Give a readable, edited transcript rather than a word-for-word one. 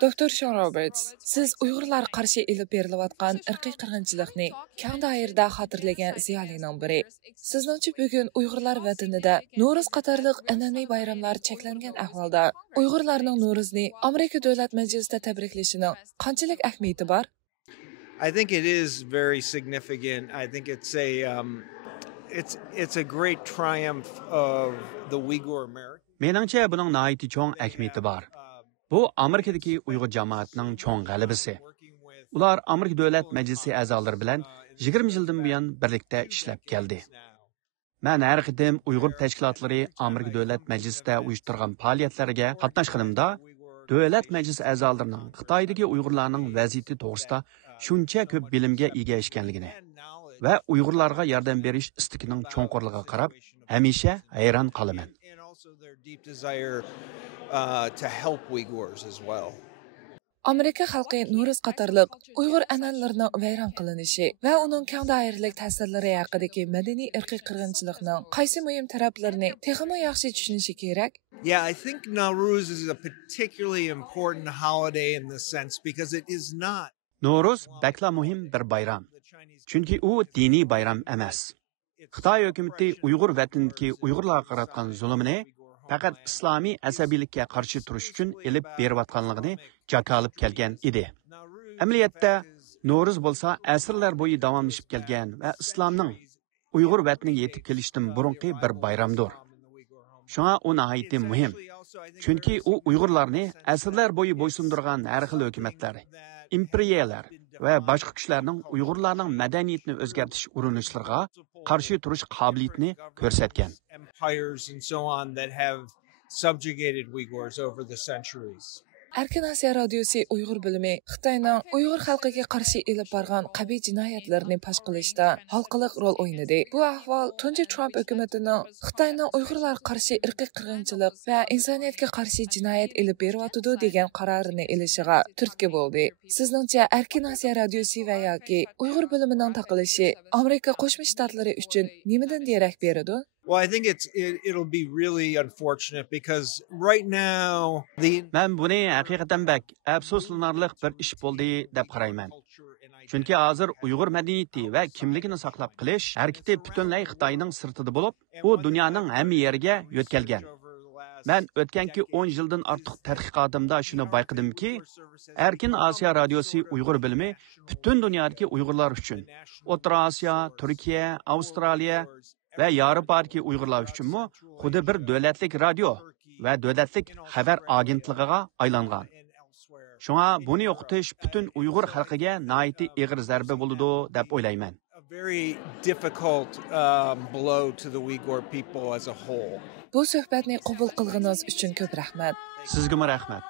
Dr. Sean Roberts, siz Uyg'urlar qarshi ilib berilayotgan irqiy qirg'inchilikni keng doirada xotirlagan ziyolining biri. Sizningcha bugun Uyg'urlar vatanida Navro'z qatorliq an'anaviy bayramlar cheklangan ahvolda Uyg'urlarning Navro'zni Amerika Davlat Majlisida tabriklashining qanchalik ahamiyati bor? I think it is very significant. I think it's a great triumph of the Uyghur American. Meningcha buning nihoyatda cho'ng ahamiyati bor. Bu Amerikadagi Uyg'ur jamoatining cho'ng g'alabasi. Ular Amerika Davlat Majlisi a'zolari bilan 20 yildan buyon birlikda ishlab keldi. Men har qitim Uyg'ur tashkilotlari Amerika Davlat Majlisida uyushtirgan faoliyatlarga qatnashganimda, Davlat Majlisi a'zolarining Xitoydagi Uyg'urlarning vaziyati to'g'risida shuncha ko'p bilimga ega ekanligini va Uyg'urlarga yordam berish istikining cho'nqurligiga qarab, hamisha hayron qolaman. To help Uyghurs as well. Amerika xalqi Navro'z qatorliq Uyg'ur an'analarining vayron qilinishi va uning keng doiralik ta'sirlari haqidagi madaniy irqiy qirg'inchilikning qaysi muhim taraflarini texmo yaxshi tushunishi kerak? Yeah, I think Nowruz is a particularly important holiday in the sense because it is not. Navro'z bakla muhim bir bayram. Chunki u diniy bayram emas. Xitoy hukumati Uyg'ur vatanidagi Uyg'urlarga qaratgan zulmini faqat islomiy asabiylikka qarshi turish uchun elib berayotganligini jakolib kelgan edi. Amaliyotda Navro'z bo'lsa asrlar bo'yi davomlashib kelgan va islomning Uyg'ur vataniga yetib kelishdan burungi bir bayramdir. Shunga u nihoyatda muhim. Chunki u Uyg'urlarni asrlar bo'yi bo'ysundirgan har xil hukumatlar, imperiyalar va boshqa kuchlarning Uyg'urlarning madaniyatini o'zgartirish urinishlariga qarshi turish qobiliyatini ko'rsatgan. Empires and so on that have subjugated Uyghurs over the centuries. Erkin Asiya radiosi Uyg'ur bilimi Xitoyning Uyg'ur xalqiga qarshi ilib borgan qabiy jinoyatlarni fosh qilishda halqaliq rol o'ynadi. Bu ahvol tunji Trump hukumatining Xitoyning Uyg'urlar qarshi irqiy qirg'inchilik va insoniyatga qarshi jinoyat ilib beryotidi degan qarorini ilishiga turtki bo'ldi. Sizningcha Erkin Asiya radiosi va yoki Uyg'ur bilimining taqilishi Amerika Qo'shma Shtatlari uchun nimadan derak beradi? Well, I think it'll be really unfortunate because right now Men buni haqiqatan bak afsuslanarli bir ish bo'ldi deb qarayman. Chunki hozir Uyg'ur madaniyati va kimligini saqlab qilish harakati butunlay Xitoyning sirtida bo'lib, u dunyoning hamma yeriga yo'tkalgan. Men o'tganki 10 yildan ortiq tadqiqotimda shuni bayqadimki, Erkin Asiya radiosi Uyg'ur bilimi butun dunyodagi Uyg'urlar uchun, O'rta Osiyo, Turkiya, Avstraliya ve Yevropa'daki Uygurlar üçünmü xuddi bir davlatlik radio ve davlatlik xabar agentligiga aylangan. Şuna bunu yo'qotish bütün Uygur xalqiga nihoyatda og'ir zarba bo'ladi deb o'ylayman. A very difficult blow to the Uyghur people as a whole. Bu suhbatni qabul qilganingiz uchun ko'p rahmat. Sizga rahmat.